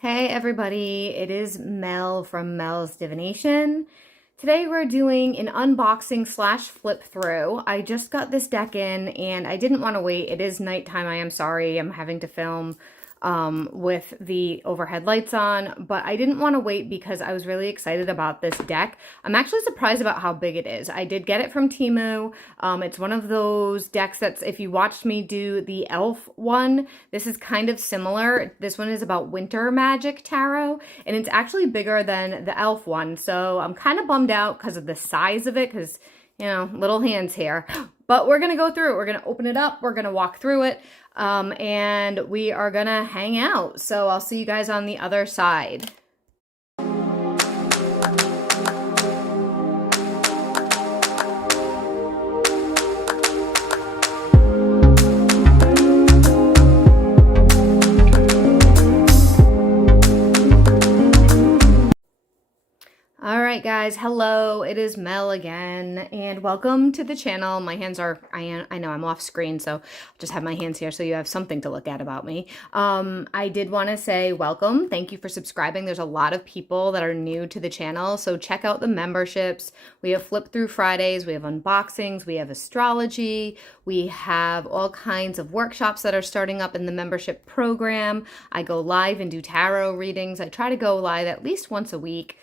Hey everybody, it is Mel from Mel's Divination. Today we're doing an unboxing slash flip through. I just got this deck in and I didn't want to wait. It is nighttime, I am sorry. I'm having to film with the overhead lights on, but I didn't want to wait because I was really excited about this deck. I'm actually surprised about how big it is. I did get it from Thru. It's one of those decks that's, if you watched me do the elf one, this is kind of similar. This one is about winter magic tarot, and it's actually bigger than the elf one. So I'm kind of bummed out because of the size of it, because, you know, little hands here. But we're going to go through it. We're going to open it up. We're going to walk through it. And we are going to hang out. So I'll see you guys on the other side. Alright guys, hello, it is Mel again, and welcome to the channel. My hands are, I know I'm off screen, so I'll just have my hands here so you have something to look at about me. I did want to say welcome, thank you for subscribing. There's a lot of people that are new to the channel, so check out the memberships. We have Flip Through Fridays, we have unboxings, we have astrology, we have all kinds of workshops that are starting up in the membership program. I go live and do tarot readings. I try to go live at least once a week.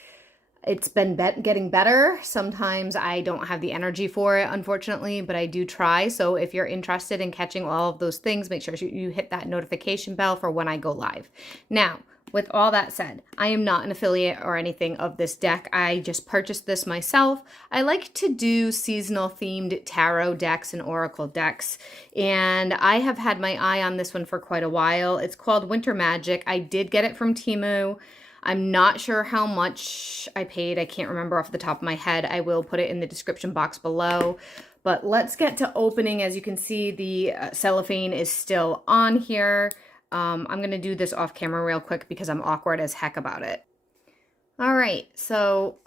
It's been getting better. Sometimes I don't have the energy for it, unfortunately, but I do try. So if you're interested in catching all of those things, make sure you hit that notification bell for when I go live. Now, with all that said, I am not an affiliate or anything of this deck. I just purchased this myself. I like to do seasonal themed tarot decks and oracle decks, and I have had my eye on this one for quite a while. It's called Winter Magic. I did get it from Thru. I'm not sure how much I paid. I can't remember off the top of my head. I will put it in the description box below. But let's get to opening. As you can see, the cellophane is still on here. I'm going to do this off camera real quick because I'm awkward as heck about it. All right, so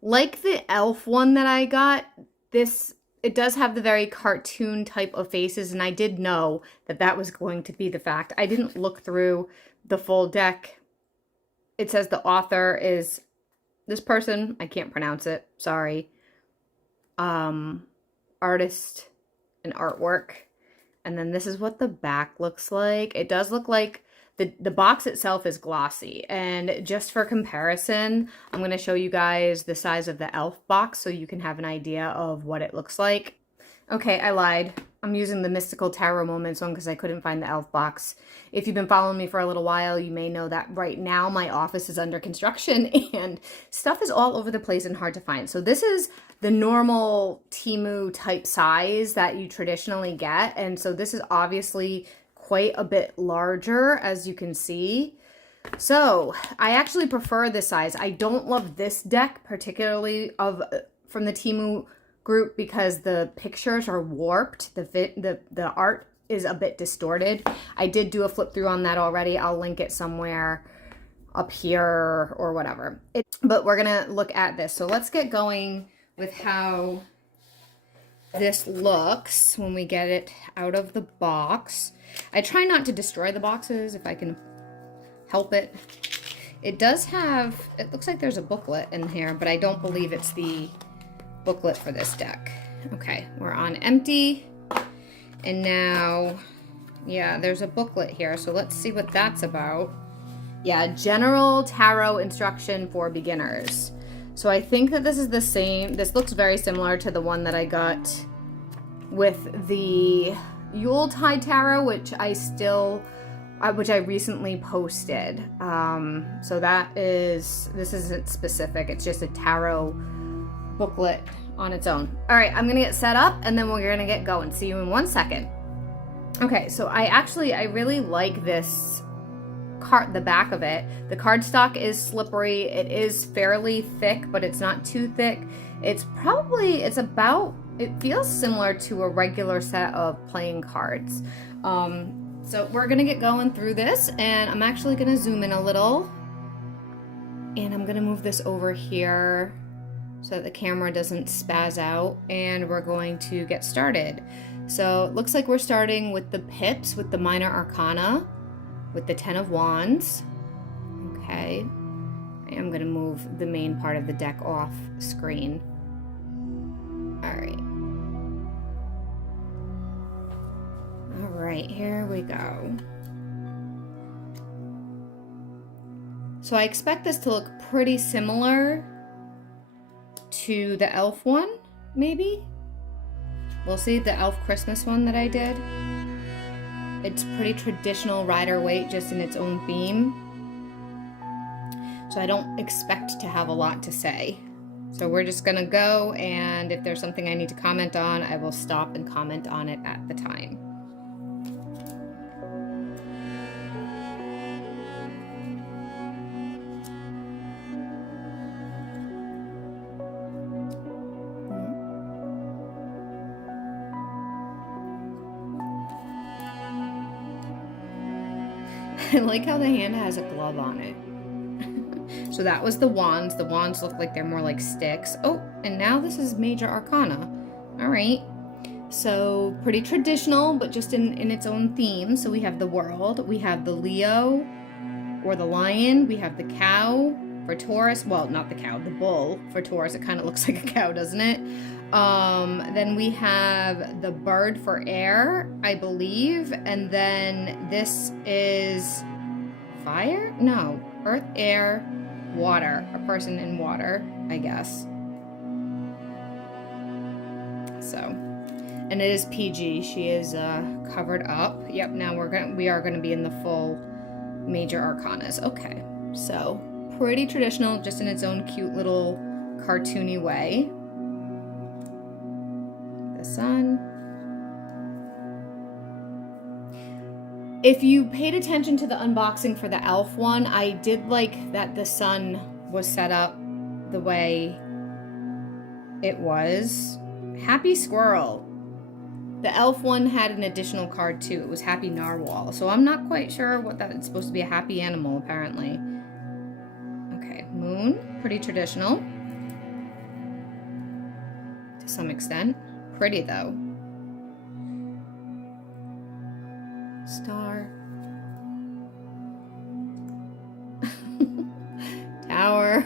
like the elf one that I got, it does have the very cartoon type of faces, and I did know that that was going to be the fact. I didn't look through the full deck. It says the author is this person. I can't pronounce it. Sorry. Artist and artwork. And then this is what the back looks like. It does look like the box itself is glossy. And just for comparison, I'm going to show you guys the size of the elf box so you can have an idea of what it looks like. Okay, I lied. I'm using the Mystical Tarot Moments one because I couldn't find the elf box. If you've been following me for a little while, you may know that right now my office is under construction and stuff is all over the place and hard to find. So this is the normal Thru type size that you traditionally get. And so this is obviously quite a bit larger, as you can see. So I actually prefer this size. I don't love this deck particularly from the Thru group because the pictures are warped. The art is a bit distorted. I did do a flip through on that already. I'll link it somewhere up here or whatever. But we're gonna look at this. So let's get going with how this looks when we get it out of the box. I try not to destroy the boxes if I can help it. It does have, it looks like there's a booklet in here, but I don't believe it's the booklet for this deck. Okay, we're on empty, and now, yeah, there's a booklet here, so let's see what that's about. Yeah, general tarot instruction for beginners. So I think that this is the same. This looks very similar to the one that I got with the Yuletide Tarot, which I recently posted. So this isn't specific, it's just a tarot booklet on its own. All right, I'm gonna get set up and then we're gonna get going. See you in 1 second. Okay, so I really like this card, the back of it. The cardstock is slippery. It is fairly thick, but it's not too thick. It feels similar to a regular set of playing cards. So we're gonna get going through this, and I'm actually gonna zoom in a little, and I'm gonna move this over here so that the camera doesn't spaz out, and we're going to get started. So it looks like we're starting with the pips with the minor arcana. with the Ten of Wands. Okay. I'm going to move the main part of the deck off screen. All right. All right, here we go. So I expect this to look pretty similar to the elf one, maybe? We'll see, the elf Christmas one that I did. It's pretty traditional Rider-Waite, just in its own theme. So I don't expect to have a lot to say. So we're just gonna go, and if there's something I need to comment on, I will stop and comment on it at the time. I like how the hand has a glove on it. So that was the wands. The wands look like they're more like sticks. Oh, and now this is Major Arcana. All right. So pretty traditional, but just in its own theme. So we have the World. We have the Leo, or the Lion. We have the Cow for Taurus. Well, not the cow, the bull for Taurus. It kind of looks like a cow, doesn't it? Then we have the Bird for Air, I believe. And then this is fire? No. Earth, air, water. A person in water, I guess. So, and it is PG. She is covered up. Yep. Now we are gonna be in the full Major Arcanas. Okay. So pretty traditional, just in its own cute little cartoony way. The Sun. If you paid attention to the unboxing for the elf one, I did like that the sun was set up the way it was. Happy Squirrel. The elf one had an additional card too. It was Happy Narwhal. So I'm not quite sure what that is. It's supposed to be a happy animal, apparently. Okay, Moon. Pretty traditional. To some extent. Pretty though. Star. Tower.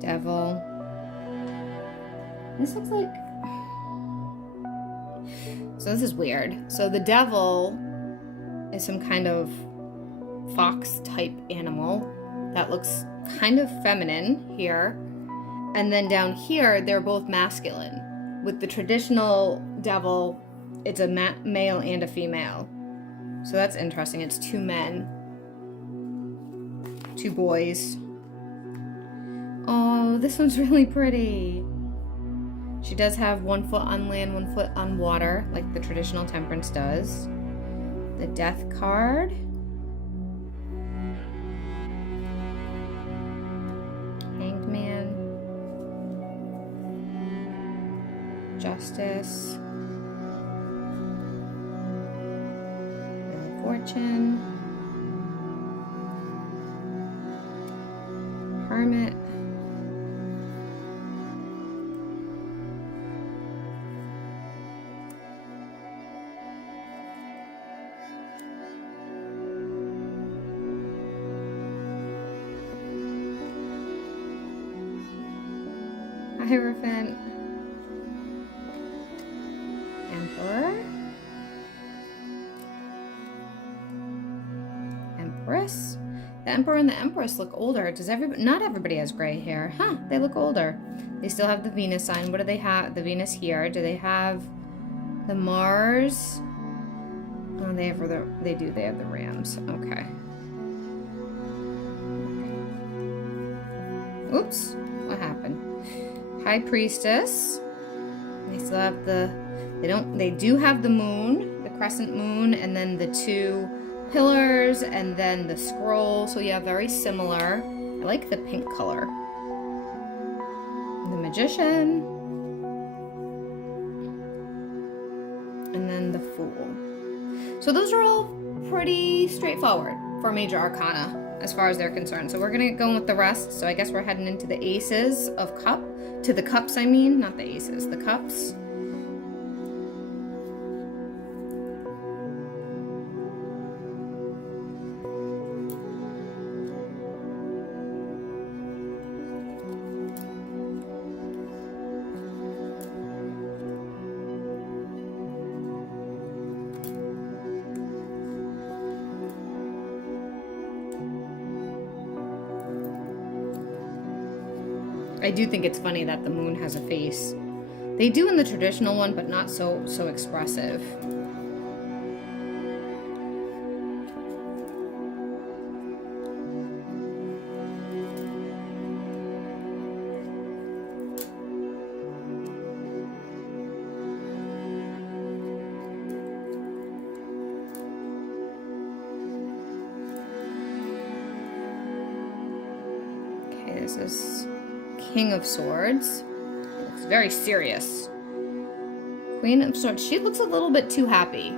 Devil. This looks like... So this is weird. So the devil is some kind of fox type animal that looks kind of feminine here. And then down here, they're both masculine. With the traditional devil, it's a male and a female. So that's interesting. It's two men. Two boys. Oh, this one's really pretty. She does have 1 foot on land, 1 foot on water, like the traditional Temperance does. The Death card. Hanged Man. Justice. Wheel of Fortune. Hermit. Hierophant. Emperor. Empress. The Emperor and the Empress look older. Not everybody has gray hair. Huh, they look older. They still have the Venus sign. What do they have? The Venus here. Do they have the Mars? Oh, they have They have the Rams. Okay. Oops. What happened? High Priestess. They still have they do have the moon, the crescent moon, and then the 2 pillars, and then the scroll. So yeah, very similar. I like the pink color. The Magician. And then the Fool. So those are all pretty straightforward for Major Arcana as far as they're concerned. So we're gonna get going with the rest. So I guess we're heading into the Aces of Cup. To the Cups, I mean, not the Aces, the Cups. I do think it's funny that the moon has a face. They do in the traditional one, but not so expressive. Okay, this is King of Swords. He looks very serious. Queen of Swords. She looks a little bit too happy.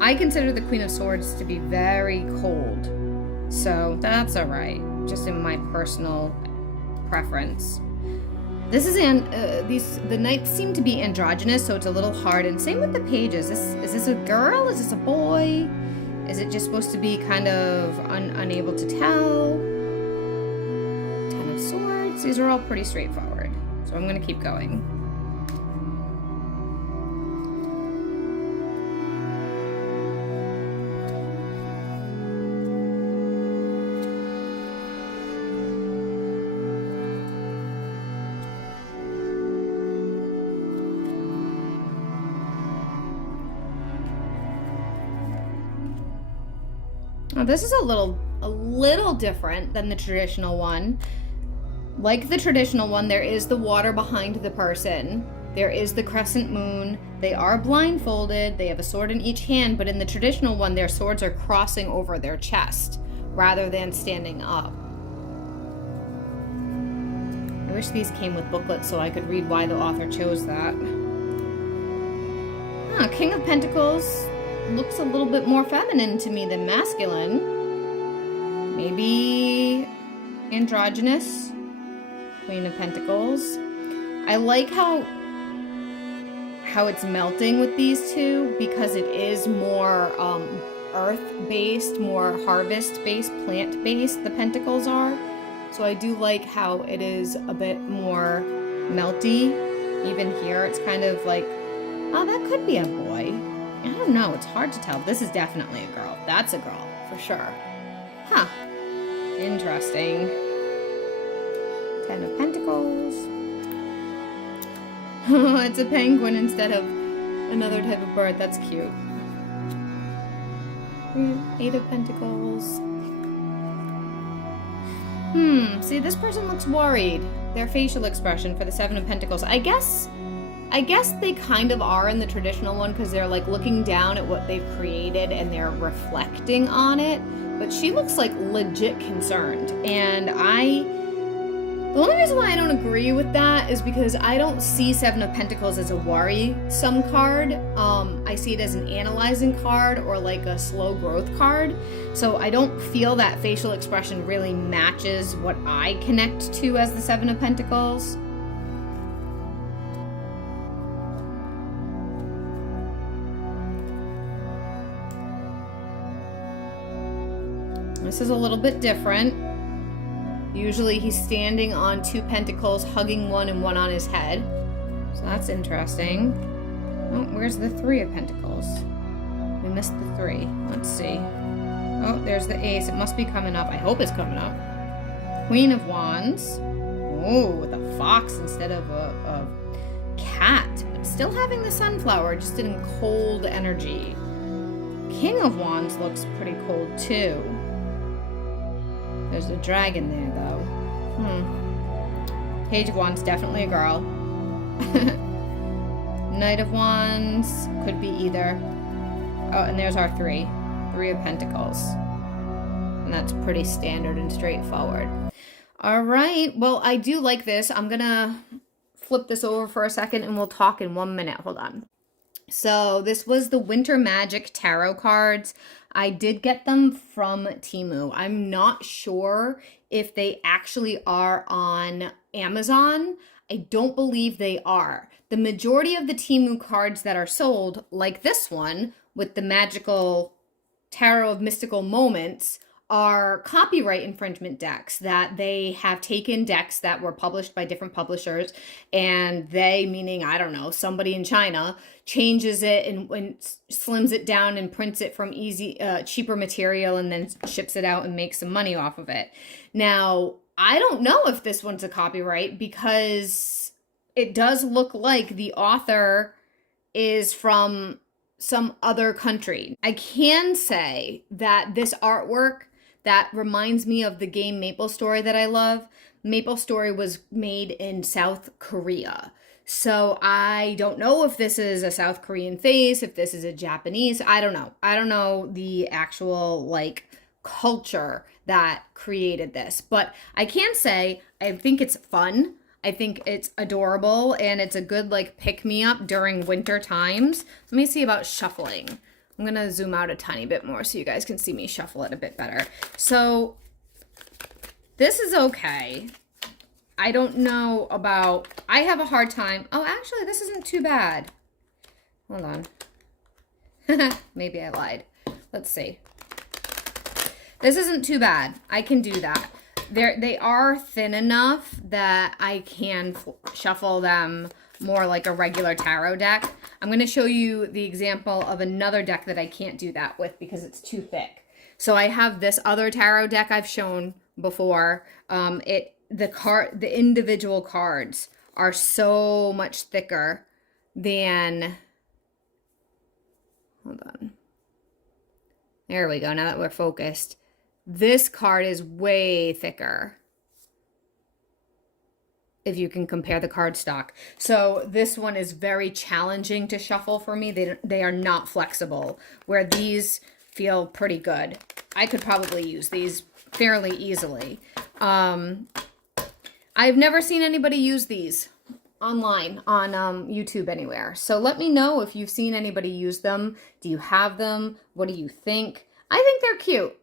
I consider the Queen of Swords to be very cold. So that's alright. Just in my personal preference. This is the knights seem to be androgynous, so it's a little hard. And same with the pages. Is this a girl? Is this a boy? Is it just supposed to be kind of unable to tell? Ten of Swords. These are all pretty straightforward. So I'm going to keep going. Now, this is a little different than the traditional one. Like the traditional one, there is the water behind the person. There is the crescent moon. They are blindfolded. They have a sword in each hand, but in the traditional one, their swords are crossing over their chest rather than standing up. I wish these came with booklets so I could read why the author chose that. King of Pentacles looks a little bit more feminine to me than masculine. Maybe androgynous. Queen of Pentacles. I like how it's melting with these two because it is more earth-based, more harvest-based, plant-based, the pentacles are. So I do like how it is a bit more melty. Even here, it's kind of like, oh, that could be a boy. I don't know. It's hard to tell. This is definitely a girl. That's a girl, for sure. Huh. Interesting. Ten of Pentacles. It's a penguin instead of another type of bird. That's cute. Eight of Pentacles. See, this person looks worried. Their facial expression for the Seven of Pentacles. I guess they kind of are in the traditional one because they're like looking down at what they've created and they're reflecting on it. But she looks like legit concerned. And the only reason why I don't agree with that is because I don't see Seven of Pentacles as a worrisome card. I see it as an analyzing card or like a slow growth card. So I don't feel that facial expression really matches what I connect to as the Seven of Pentacles. This is a little bit different. Usually he's standing on two pentacles, hugging one and one on his head. So that's interesting. Oh, where's the Three of Pentacles? We missed the three. Let's see. Oh, there's the ace. It must be coming up. I hope it's coming up. Queen of Wands. Oh, with a fox instead of a cat. But still having the sunflower, just in cold energy. King of Wands looks pretty cold too. There's a dragon there, though. Page of Wands, definitely a girl. Knight of Wands, could be either. Oh, and there's our Three of Pentacles. And that's pretty standard and straightforward. All right, well, I do like this. I'm gonna flip this over for a second and we'll talk in 1 minute. Hold on. So this was the Winter Magic Tarot cards. I did get them from Temu. I'm not sure if they actually are on Amazon. I don't believe they are. The majority of the Temu cards that are sold, like this one, with the magical Tarot of Mystical Moments, are copyright infringement decks that they have taken decks that were published by different publishers, and they, meaning, I don't know, somebody in China, changes it and slims it down and prints it from cheaper material and then ships it out and makes some money off of it. Now, I don't know if this one's a copyright because it does look like the author is from some other country. I can say that this artwork that reminds me of the game MapleStory that I love. MapleStory was made in South Korea. So I don't know if this is a South Korean face, if this is a Japanese. I don't know. I don't know the actual like culture that created this, but I can say I think it's fun. I think it's adorable and it's a good like pick me up during winter times. Let me see about shuffling. I'm going to zoom out a tiny bit more so you guys can see me shuffle it a bit better. So this is okay. I don't know about, I have a hard time. Oh, actually, this isn't too bad. Hold on. Maybe I lied. Let's see. This isn't too bad. I can do that. They are thin enough that I can shuffle them more like a regular tarot deck. I'm going to show you the example of another deck that I can't do that with because it's too thick. So I have this other tarot deck I've shown before. The individual cards are so much thicker than, hold on. There we go. Now that we're focused. This card is way thicker if you can compare the card stock. So this one is very challenging to shuffle for me. They are not flexible, where these feel pretty good. I could probably use these fairly easily. I've never seen anybody use these online on YouTube anywhere. So let me know if you've seen anybody use them. Do you have them? What do you think? I think they're cute.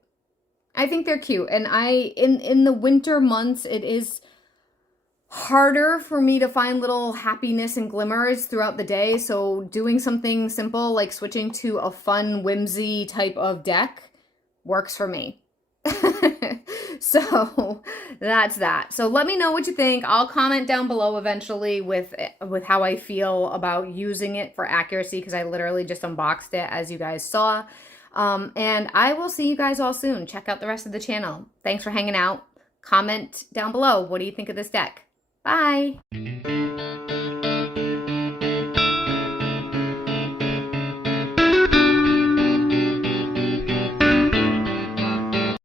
I think they're cute. And in the winter months, it is harder for me to find little happiness and glimmers throughout the day. So doing something simple like switching to a fun whimsy type of deck works for me. So that's that. So let me know what you think. I'll comment down below eventually with how I feel about using it for accuracy because I literally just unboxed it as you guys saw. And I will see you guys all soon. Check out the rest of the channel. Thanks for hanging out. Comment down below. What do you think of this deck? Bye.